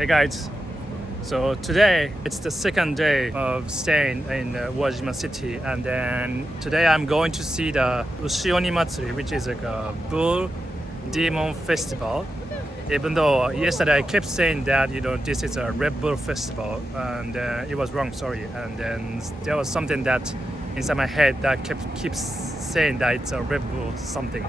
Hey guys, so today it's the second day of staying in Uwajima City, and then today I'm going to see the Ushioni Matsuri, which is like a bull demon festival. Even though yesterday I kept saying that this is a Red Bull festival, and it was wrong, sorry. And then there was something that inside my head that keeps saying that it's a Red Bull something.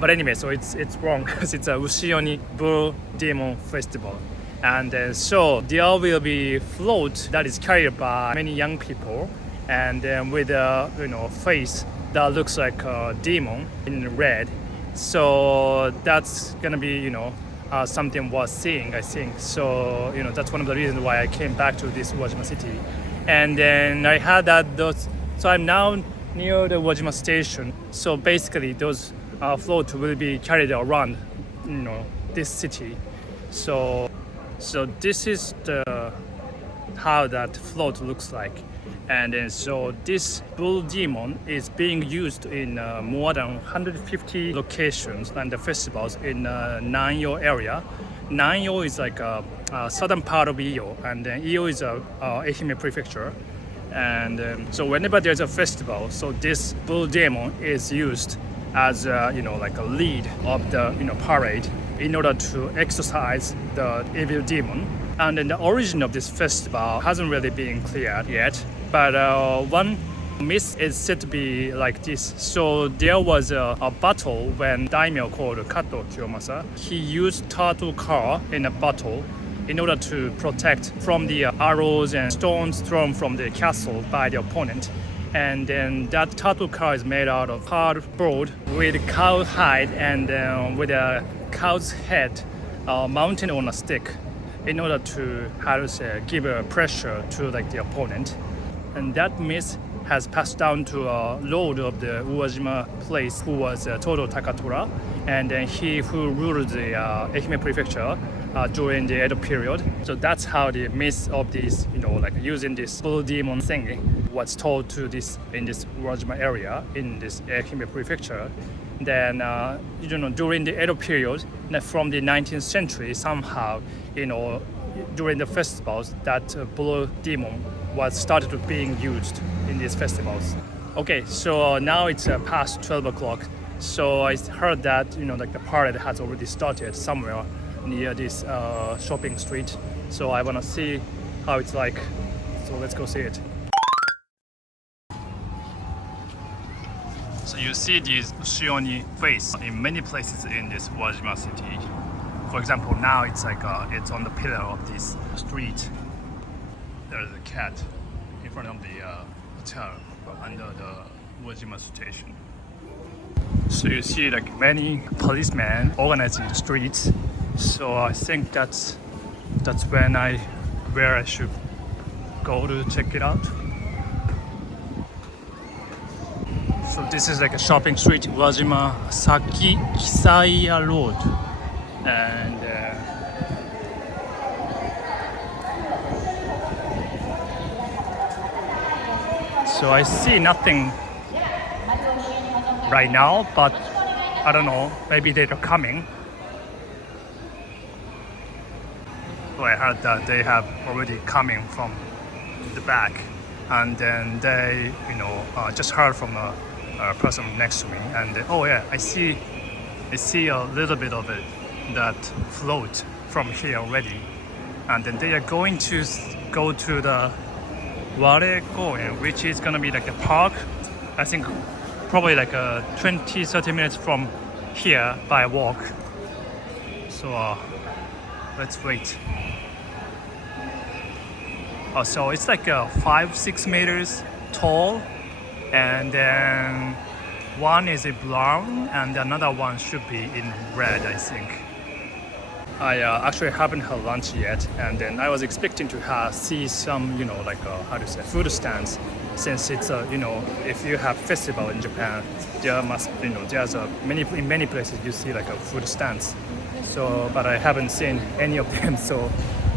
But anyway, so it's wrong because it's a Ushioni Bull Demon Festival. And so there will be float that is carried by many young people, and with a face that looks like a demon in red. So that's gonna be something worth seeing, I think. So that's one of the reasons why I came back to this Uwajima City. And then I had so I'm now near the Uwajima station. So basically those floats will be carried around this city. So this is how that float looks like. And then so this bull demon is being used in more than 150 locations and the festivals in Nanyo area. Nanyo is like a southern part of Iyo, and then Iyo is a Ehime prefecture. And so whenever there's a festival, so this bull demon is used as like a lead of the parade in order to exorcise the evil demon. And then the origin of this festival hasn't really been cleared yet, but one myth is said to be like this. So there was a battle when daimyo called Kato Kiyomasa, he used turtle car in a battle in order to protect from the arrows and stones thrown from the castle by the opponent. And then that turtle car is made out of cardboard with cow hide and with a cow's head mounted on a stick in order to give a pressure to the opponent. And that myth has passed down to a lord of the Uwajima place who was Todo Takatora, and then he who ruled the Ehime prefecture during the Edo period. So that's how the myth of this, using this bull demon thing was told to in this Uwajima area in this Ehime prefecture. Then during the Edo period, from the 19th century, somehow during the festivals, that bull demon was started being used in these festivals. Okay, so now it's past 12 o'clock. So I heard that the parade has already started somewhere near this shopping street. So I want to see how it's like. So let's go see it. So you see these Ushioni face in many places in this Uwajima City. For example, now it's it's on the pillar of this street. There's a cat in front of the hotel under the Uwajima station. So you see many policemen organizing the streets. So I think that's where I should go to check it out. So this is a shopping street, Uwajima Kisaya Road, and so I see nothing right now, but I don't know, maybe they're coming. So I heard that they have already coming from the back, and then they just heard from a person next to me, and oh yeah, I see a little bit of it that float from here already, and then they are going to go to the Warei Taisai, which is gonna be a park. I think probably 20-30 minutes from here by walk. So let's wait. So it's 5-6 meters tall, and then one is brown and another one should be in red, I think. I actually haven't had lunch yet, and then I was expecting to see some food stands, since it's if you have festival in Japan, there must there's in many places you see food stands. So but I haven't seen any of them, so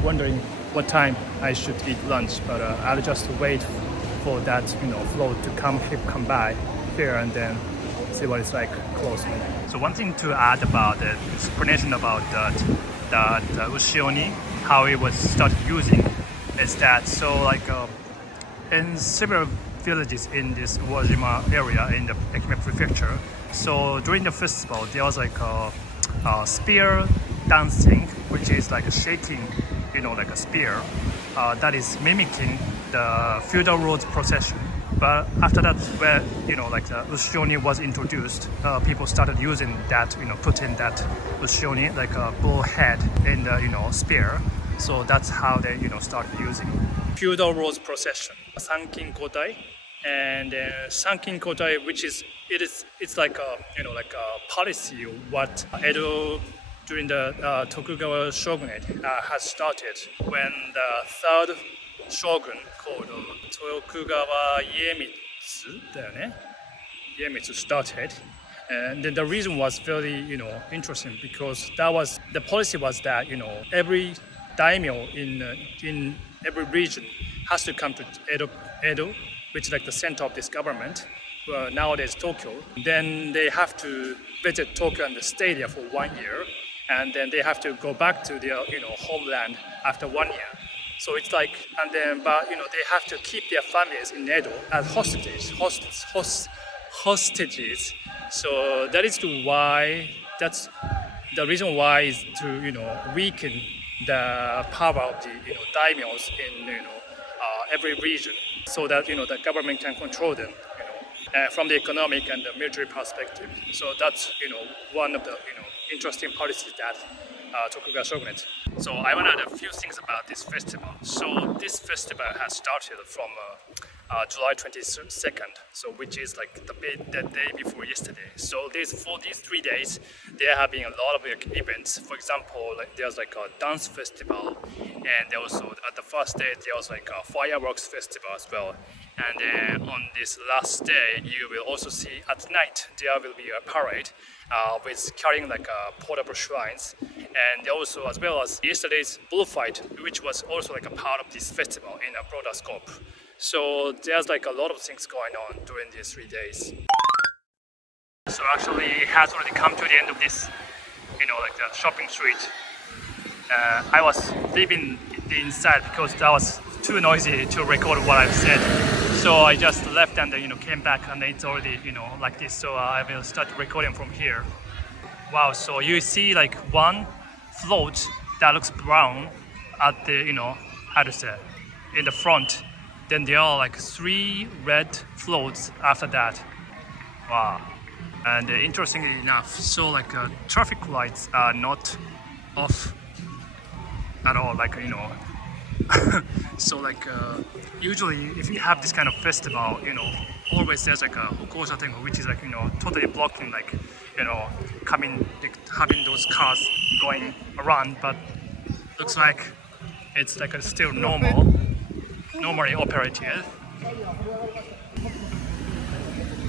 wondering what time I should eat lunch. But I'll just wait for that float to come by here and then see what it's like closely. So one thing to add about the explanation about that Ushi-oni, how it was started using is that in several villages in this Uwajima area in the Ehime prefecture. So during the festival, there was a spear dancing, which is like a shaking, like a spear, that is mimicking the feudal roads procession. But after that, where the Ushioni was introduced, people started using that, putting that Ushioni like a bull head in the spear. So that's how they started using feudal roads procession, Sankin Kotai, and Sankin Kotai, which is it's like a policy what Edo during the Tokugawa shogunate has started when the third shogun called Tokugawa Iemitsu started. And then the reason was very, interesting because the policy was that, every daimyo in every region has to come to Edo, which is like the center of this government. Nowadays Tokyo. Then they have to visit Tokyo and the stadia for 1 year, and then they have to go back to their, homeland after 1 year. So it's like, and then, but they have to keep their families in Edo as hostages. So that is that's the reason why is to weaken the power of the daimyos in every region, so that the government can control them from the economic and the military perspective. So that's one of the interesting policies that Tokugawa shogunate. So I want to add a few things about this festival. So this festival has started from July 22nd, so which is like the day before yesterday. So for these 3 days, there have been a lot of events. For example, there's like a dance festival, and also at the first day there was like a fireworks festival as well. And then on this last day, you will also see at night there will be a parade with carrying like portable shrines, and also as well as yesterday's bullfight, which was also like a part of this festival in a broader scope. So there's like a lot of things going on during these 3 days. So actually it has already come to the end of this, like the shopping street. I was leaving the inside because that was too noisy to record what I've said. So I just left and came back, and it's already like this. So I will start recording from here. Wow, so you see like one float that looks brown at the how to say, in the front. Then there are like 3 red floats after that. Wow. And interestingly enough, so like traffic lights are not off at all, like so like usually if you have this kind of festival, always there's like a Hokosha Tengo, which is like totally blocking, like coming, like, having those cars going around. But looks like it's like still normally operated.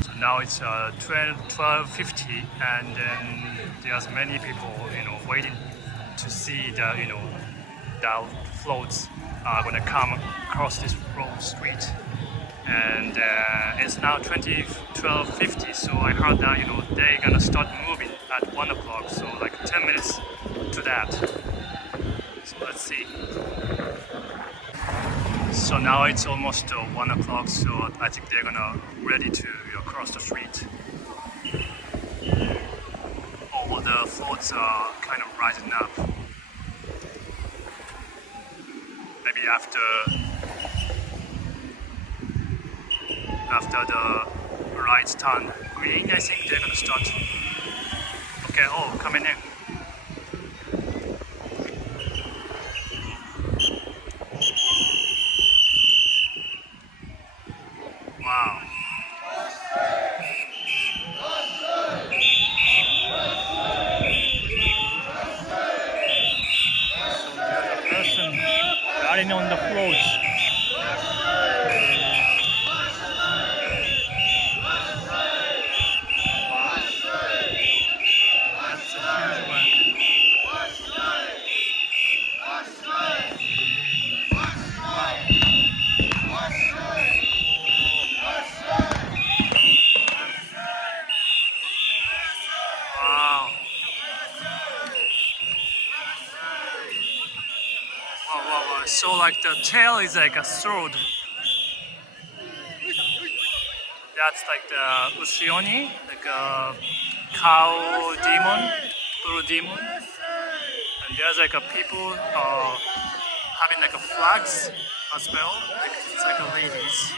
So now it's 12:50, and then there's many people waiting to see the the floats are gonna come across this road street. And it's now 12:50, so I heard that they're gonna start moving at 1 o'clock, so like 10 minutes to that. So let's see. So now it's almost 1 o'clock, so I think they're gonna ready to cross the street. All the floats are kind of rising up. Maybe after the lights turn green, I think they're gonna start. Okay, coming in. Wow. So there's a person riding on the floats. So like the tail is like a sword. That's like the Ushi-oni, like a cow demon, blue demon. And there's like a people having like a flags as well. Like it's like a ladies.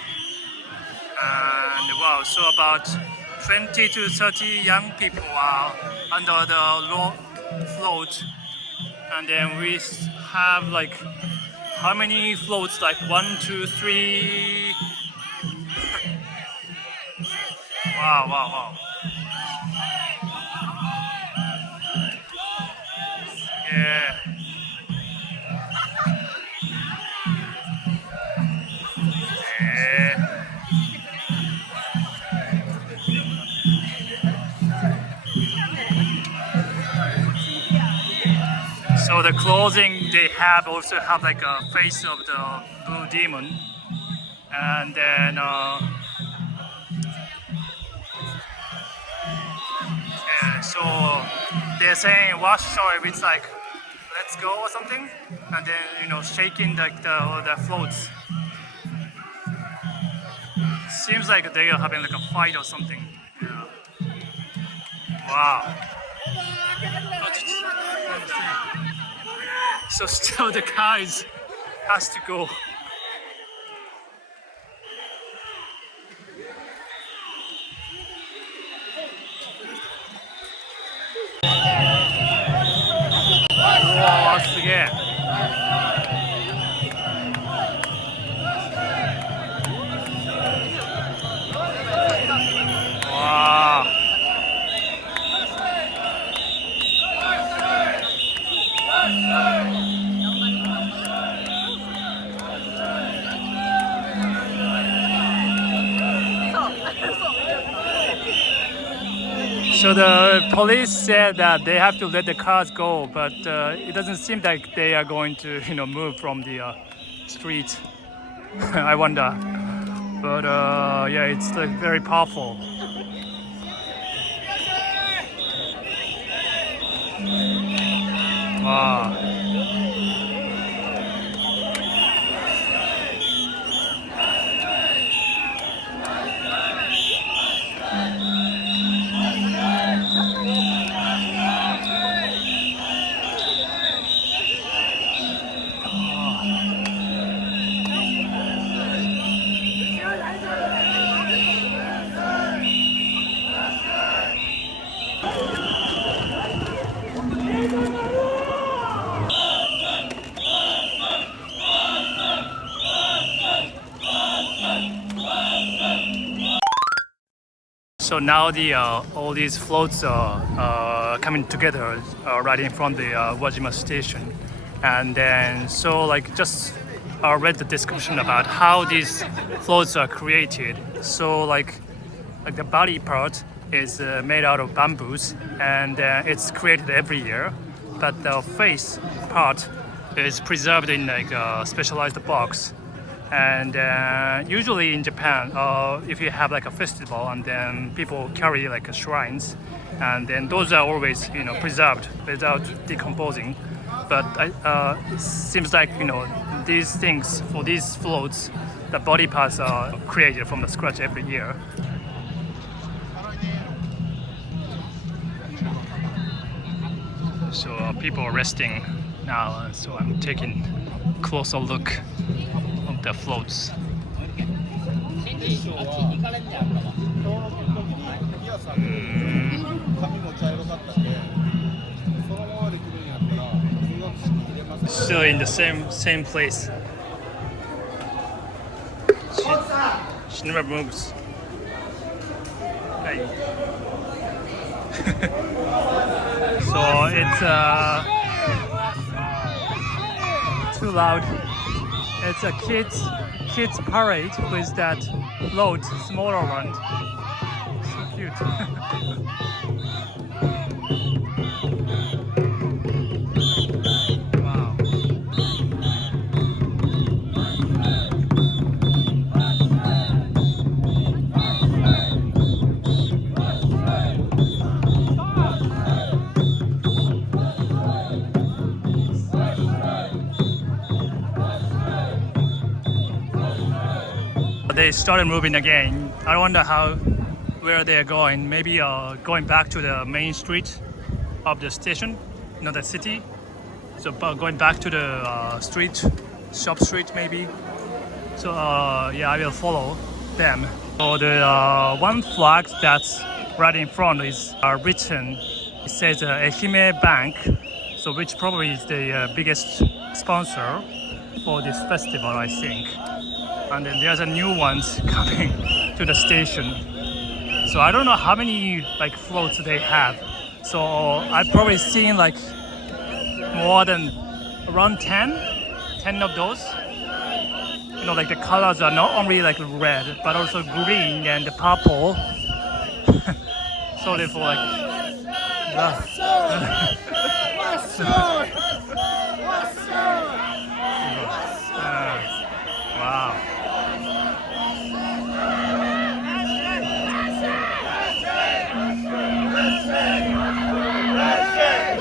And wow, so about 20 to 30 young people are under the float. And then we have like how many floats? Like 1, 2, 3. Wow, wow, wow. Yeah. Yeah. So the clothing they have also have like a face of the blue demon, and then yeah, so they're saying wash show it's like let's go or something, and then shaking like the floats. Seems like they are having like a fight or something. Yeah. Wow. So still the guys has to go. Wow, すげえ。wow. So the police said that they have to let the cars go, but it doesn't seem like they are going to, move from the street. I wonder, but yeah, it's like very powerful. Wow. So now all these floats are coming together right in front of the Uwajima station, and then so like just read the description about how these floats are created. So like the body part is made out of bamboos, and it's created every year, but the face part is preserved in like a specialized box. And usually in Japan, if you have like a festival and then people carry like shrines, and then those are always preserved without decomposing. But it seems like these things for these floats, the body parts are created from the scratch every year. So people are resting now, so I'm taking a closer look of the floats. Still in the same place. She never moves. Hey. So it's too loud. It's a kids parade with that float, smaller one. So cute. Wow. they started moving again. I wonder where they're going. Maybe going back to the main street of the station, the city. So going back to the shop street maybe. So yeah, I will follow them. So the one flag that's right in front is written. It says Ehime Bank, so which probably is the biggest sponsor for this festival, I think. And then there's a new ones coming to the station. So I don't know how many like floats they have. So I've probably seen like more than around 10 of those. Like the colors are not only like red, but also green and purple. Sorry for like. Wow.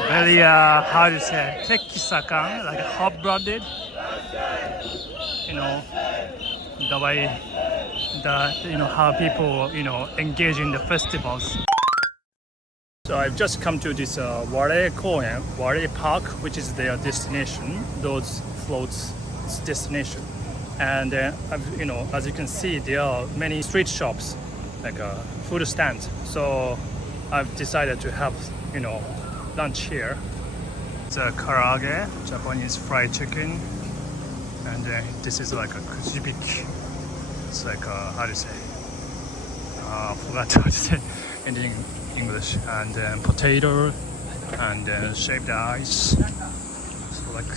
Very how do you say, Tekisakan, like hot-blooded. The way that how people engage in the festivals. So I've just come to this Warei Park, which is their destination. Those floats destination, and as you can see, there are many street shops, like a food stand. So I've decided to have lunch here. It's a karaage, Japanese fried chicken. And this is like a kujibiki. It's like how do you say? I forgot how to say in English. And then potato, and then shaved ice. So like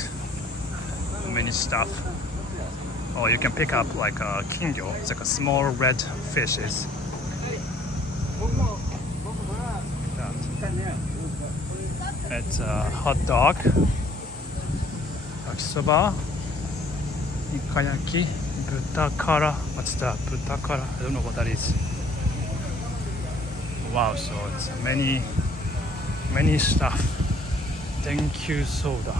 many stuff. Or you can pick up like a kingyo. It's like a small red fishes. It's a hot dog, yakisoba. Ikayaki, butakara. What's that? Butakara? I don't know what that is. Wow, so it's many stuff. Tenkyu soda.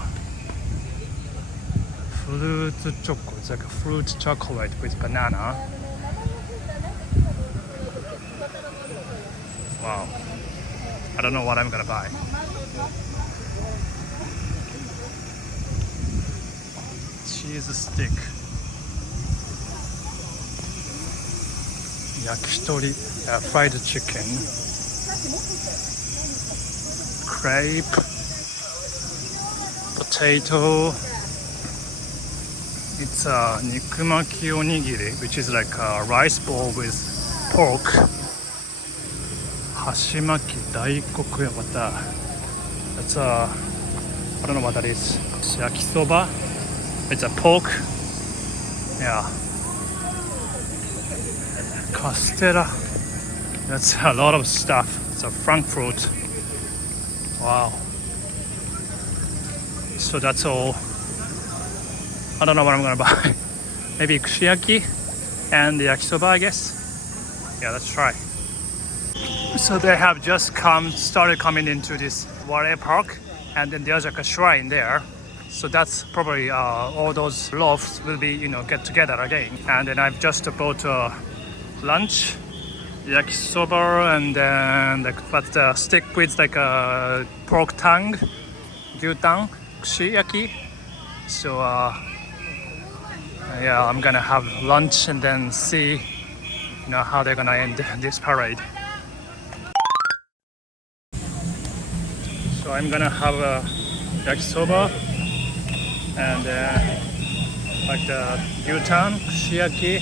Fruit choco. It's like a fruit chocolate with banana. Wow. I don't know what I'm gonna buy. Cheese stick, yakitori, fried chicken, crepe, potato. It's a nikumaki onigiri, which is like a rice bowl with pork. Hashimaki daikoku wata. That's I don't know what that is. Yakisoba. It's a pork. Yeah. Castella. That's a lot of stuff. It's a Frankfurt. Wow. So that's all. I don't know what I'm gonna buy. Maybe kushiyaki and the yakisoba, I guess. Yeah, let's try. So they have just started coming into this Warei Park, and then there's like a shrine there. So that's probably all those loaves will be get together again. And then I've just bought lunch, yakisoba, and then the stick with like a pork tongue, gyutang, kushiyaki. So yeah, I'm gonna have lunch and then see how they're gonna end this parade. So I'm gonna have a yakisoba and like the gyutan, kushiyaki.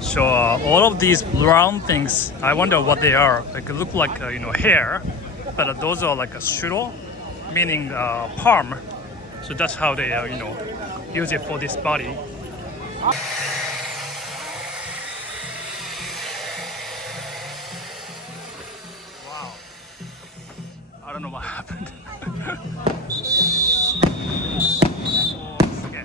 So all of these brown things, I wonder what they are. Like it look like hair, but those are like a shuro, meaning palm. So that's how they use it for this body. Wow, I don't know what happened. Okay.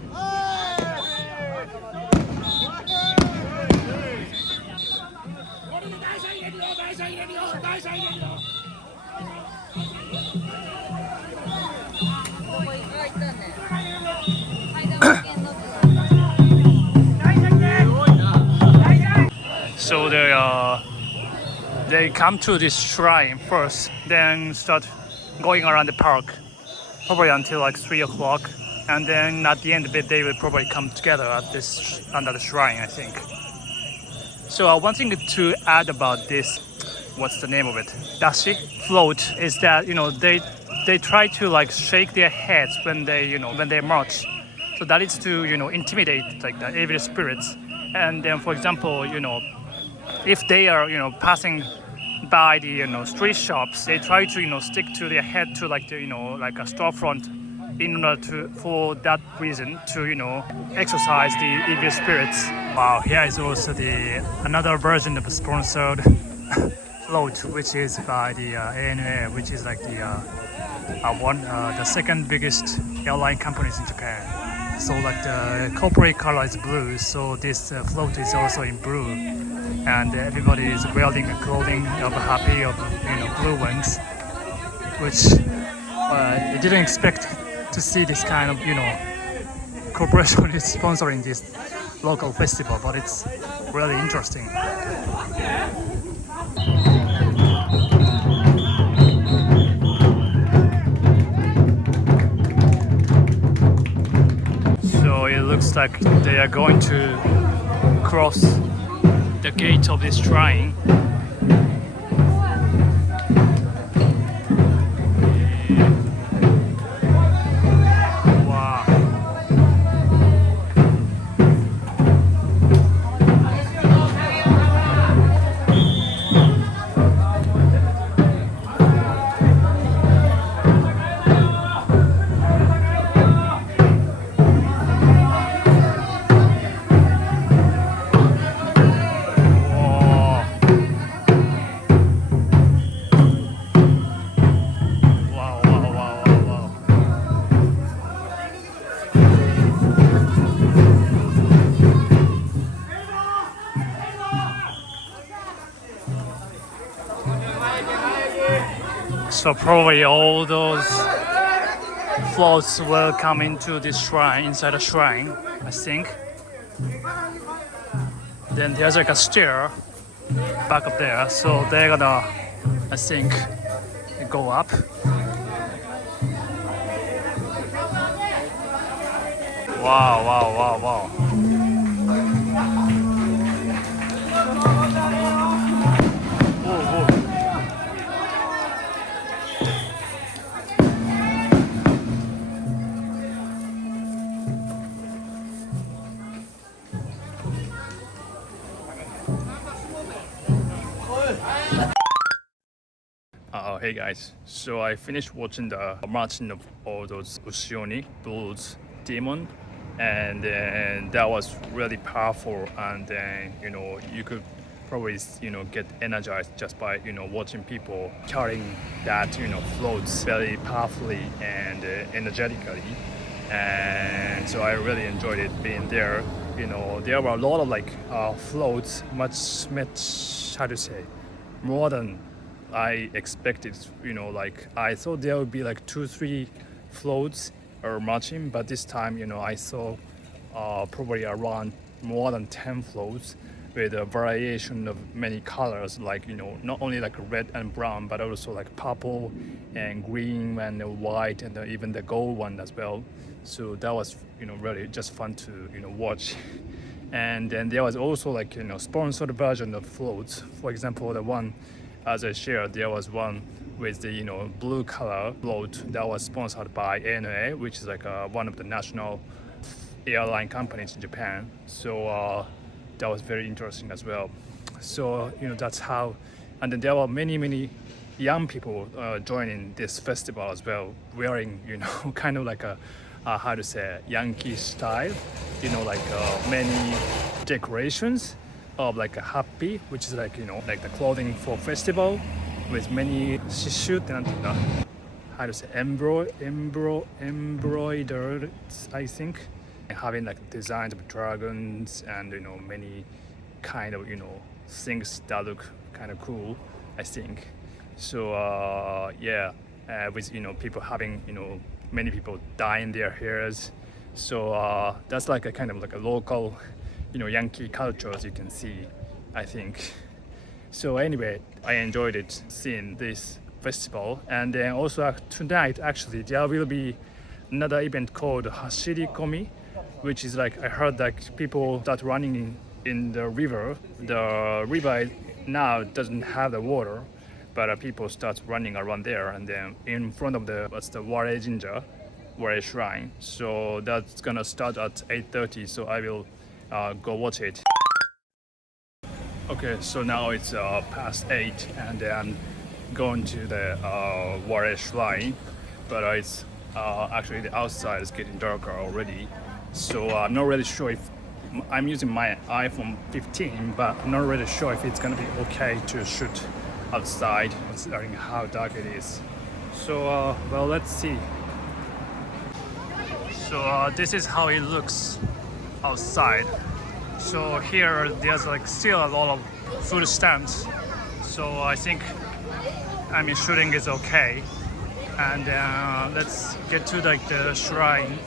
So they come to this shrine first, then start going around the park, probably until like 3 o'clock, and then at the end of it, they will probably come together at this under the shrine, I think. So one thing to add about this, what's the name of it? Dashi float is that they try to like shake their heads when they march, so that is to intimidate like the evil spirits. And then for example if they are passing by the street shops, they try to stick to their head to like the like a storefront in order to for that reason to exorcise the evil spirits. Wow, here is also the another version of a sponsored float, which is by the ANA, which is like the second biggest airline companies in Japan. So like the corporate color is blue, so this float is also in blue, and everybody is wearing a clothing of happy of blue ones, which I didn't expect to see this kind of corporation is sponsoring this local festival, but it's really interesting. So it looks like they are going to cross the gate of this shrine. Wow. So probably all those floats will come into this shrine, inside the shrine, I think. Then there's like a stair back up there, so they're gonna, I think, go up. Wow, wow, wow, wow. Hey guys, so I finished watching the marching of all those Ushioni, those demon, and then that was really powerful. And then you could probably get energized just by watching people carrying that floats very powerfully and energetically. And so I really enjoyed it being there. There were a lot of like floats, much how to say, more than I expected. Like I thought there would be like 2-3 floats or marching, but this time I saw probably around more than 10 floats with a variation of many colors, like not only like red and brown, but also like purple and green and white, and even the gold one as well. So that was really just fun to watch. And then there was also like sponsored version of floats. For example, the one as I shared, there was one with the blue color float that was sponsored by ANA, which is like one of the national airline companies in Japan. So that was very interesting as well. So that's how. And then there were many young people joining this festival as well, wearing kind of like a how to say Yankee style, like many decorations of like a happy, which is like like the clothing for festival with many shishu and how to say embroidered, I think, and having like designs of dragons and many kind of things that look kind of cool, I think. So with people having many people dyeing their hairs, so that's like a kind of like a local Yankee culture, as you can see, I think. So anyway, I enjoyed it seeing this festival, and then also tonight actually there will be another event called Hashirikomi, which is like I heard like people start running in the river. The river now doesn't have the water, but people start running around there, and then in front of the Warei Jinja, Warei Shrine. So that's gonna start at 8:30. So I will go watch it. Okay, so now it's past 8, and I'm going to the Warei Shrine, but it's actually the outside is getting darker already. So I'm not really sure if I'm using my iPhone 15, but I'm not really sure if it's gonna be okay to shoot outside considering how dark it is. So well, let's see. So this is how it looks outside. So here there's like still a lot of food stands, so I think shooting is okay. And let's get to like the shrine.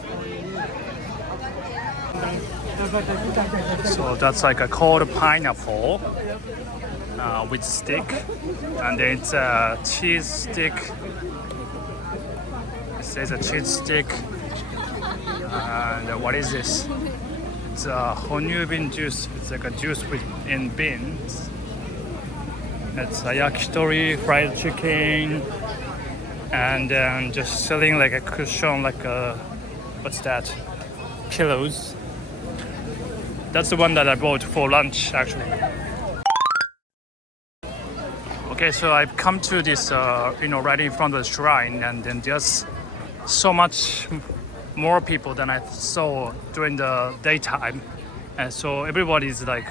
So that's like a cold pineapple with stick, and then it's a cheese stick. It says a cheese stick. And what is this? It's a honyu bean juice. It's like a juice in beans. It's a yakitori, fried chicken, and then just selling like a cushion, like a what's that? Kilos. That's the one that I bought for lunch actually. Okay, so I've come to this, right in front of the shrine, and then there's so much more people than I saw during the daytime. And so everybody's like,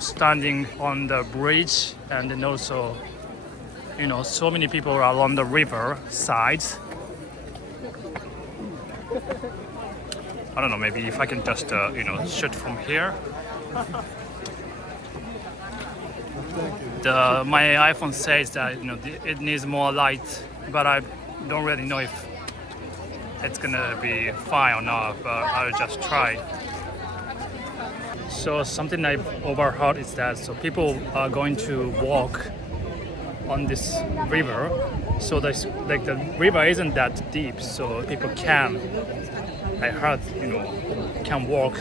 standing on the bridge, and then also, so many people are along the river sides. I don't know, maybe if I can just, shoot from here. My iPhone says that, it needs more light, but I don't really know if it's gonna be fine or not, but I'll just try. So something I've overheard is that people are going to walk on this river. So the river isn't that deep, so people can, I heard, can walk,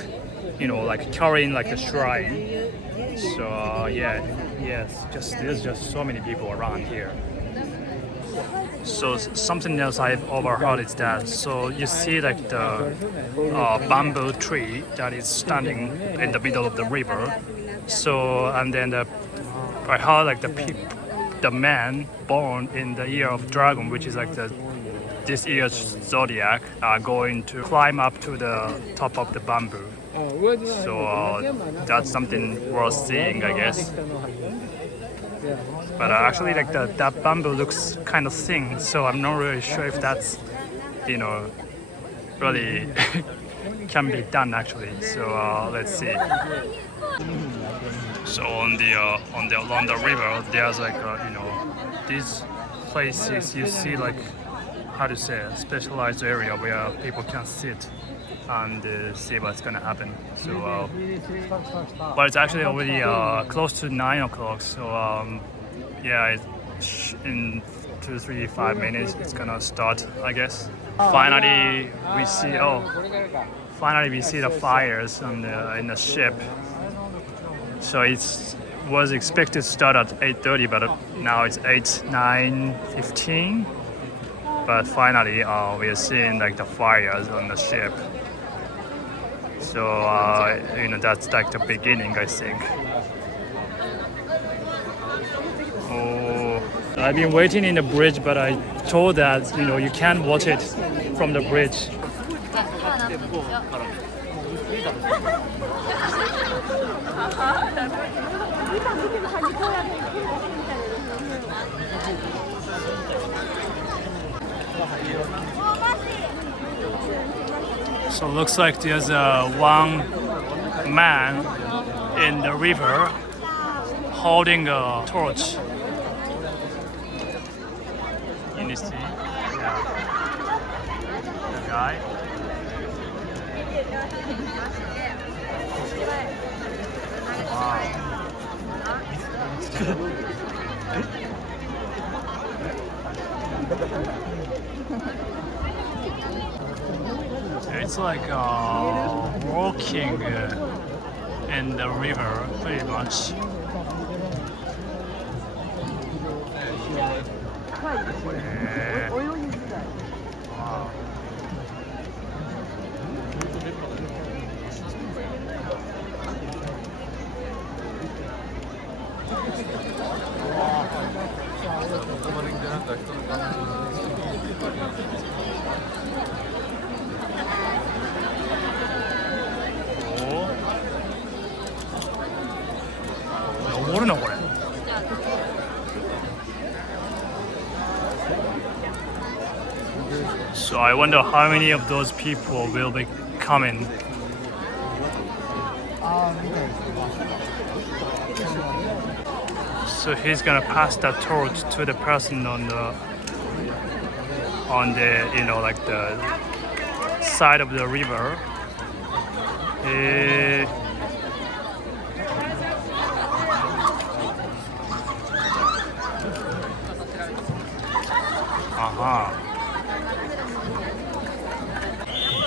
like carrying like a shrine. So there's just so many people around here. So something else I've overheard is that, so you see like the bamboo tree that is standing in the middle of the river. So, and then I heard like the man born in the year of dragon, which is like this year's zodiac, are going to climb up to the top of the bamboo. So that's something worth seeing, I guess. But actually, like that bamboo looks kind of thin, so I'm not really sure if that's, really can be done actually. So let's see. So along the river, there's like these places you see like how to say a specialized area where people can sit and see what's gonna happen. So, but it's actually already close to 9 o'clock. So in 2, 3, 5 minutes it's gonna start, I guess. Finally, we see the fires in the ship. So it was expected to start at 8:30, but now it's 9:15. But finally, we are seeing like the fires on the ship. So that's like the beginning, I think. Oh, I've been waiting in the bridge, but I told that you can't watch it from the bridge. So it looks like there's one man in the river holding a torch. In this sea, yeah. The guy. It's like walking in the river, pretty much. Wow. 모르는 거야. So I wonder how many of those people will be coming. So he's gonna pass that torch to the person on the like the side of the river.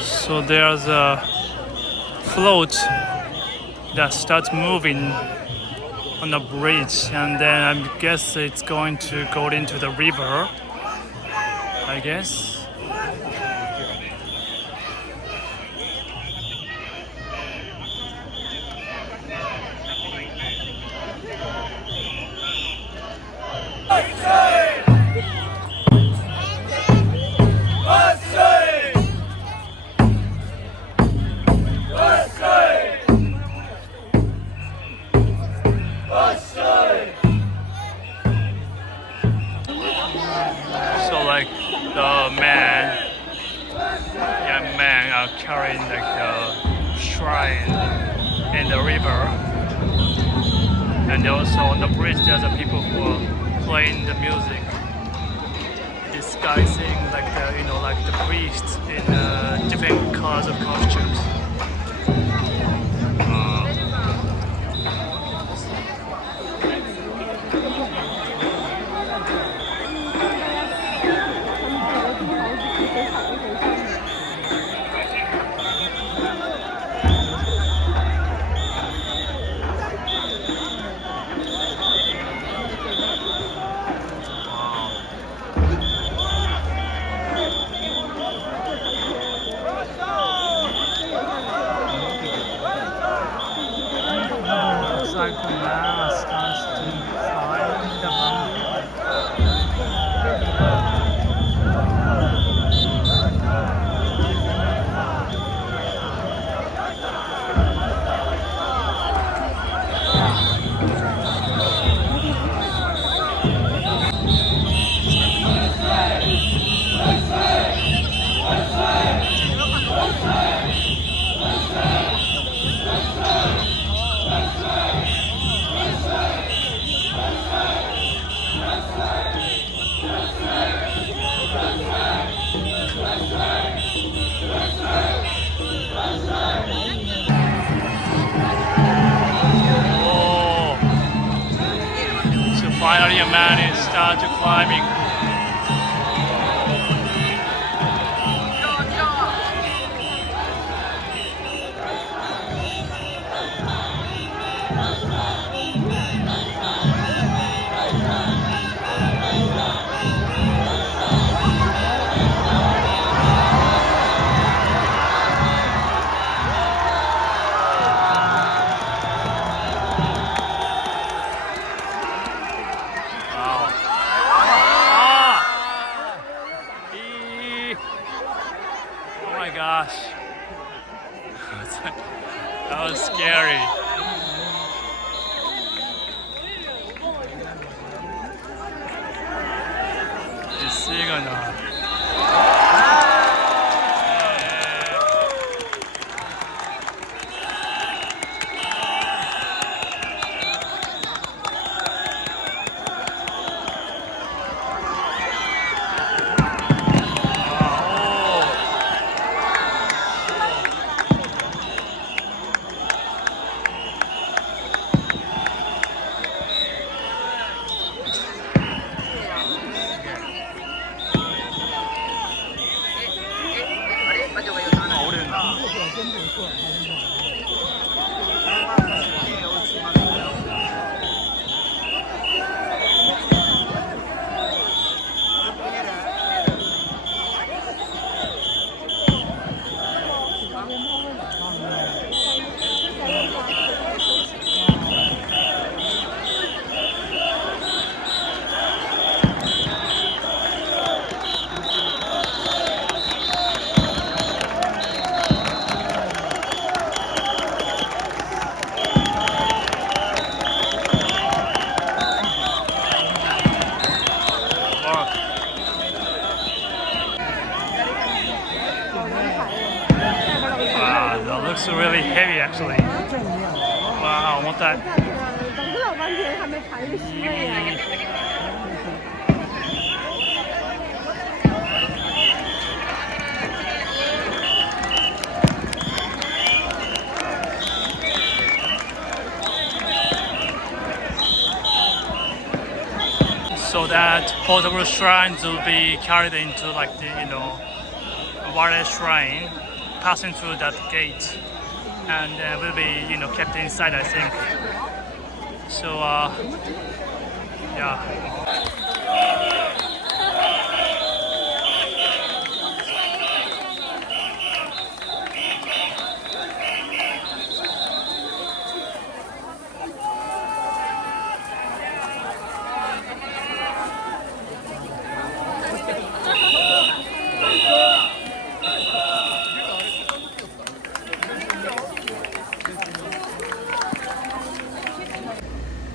So there's a float that starts moving on the bridge, and then I guess it's going to go into the river, I guess. Young men are carrying like the shrine in the river, and also on the bridge there's a people who are playing the music, disguising like the priests in different colors of costumes. Finally, a man is started climbing. gosh. That was scary. 이거나. Looks really heavy actually. Wow, what that? So that portable shrines will be carried into like the Warei shrine, passing through that gate, and will be kept inside, I think. So yeah.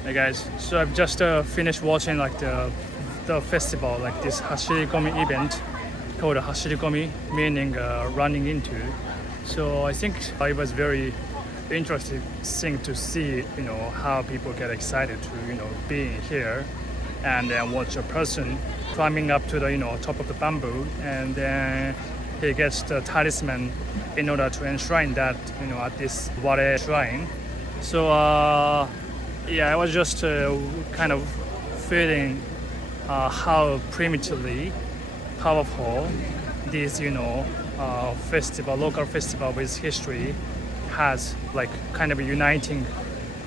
Hey guys, so I've just finished watching like the festival, like this Hashirikomi event called Hashirikomi, meaning running into. So I think it was very interesting thing to see, how people get excited to, being here, and then watch a person climbing up to the, top of the bamboo, and then he gets the talisman in order to enshrine that, at this Warei shrine. So yeah, I was just kind of feeling how primitively powerful this, local festival with history has, like kind of uniting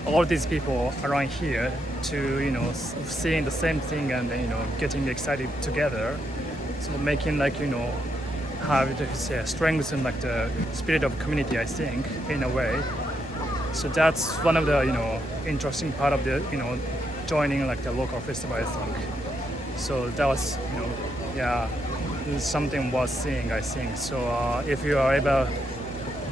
all these people around here to, seeing the same thing and, getting excited together. So making like, how to say, strengthen like the spirit of community, I think, in a way. So that's one of the interesting part of the joining like the local festival, I think. So that was yeah, something worth seeing, I think. So if you are ever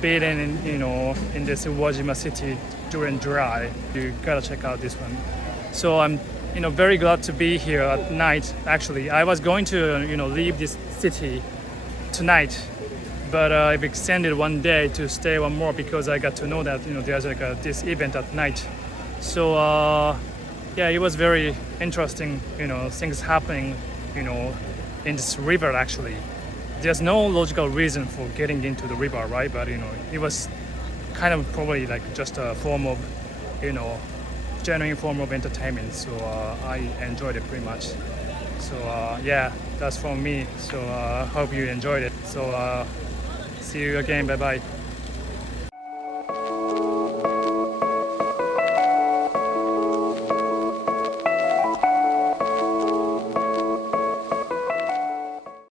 been in this Uwajima City during July, you gotta check out this one. So I'm very glad to be here at night. Actually, I was going to leave this city tonight, but I've extended one day to stay one more because I got to know that there's like this event at night. So yeah, it was very interesting. Things happening. In this river actually. There's no logical reason for getting into the river, right? But it was kind of probably like just a form of genuine form of entertainment. So I enjoyed it pretty much. So yeah, that's from me. So hope you enjoyed it. So see you again. Bye bye.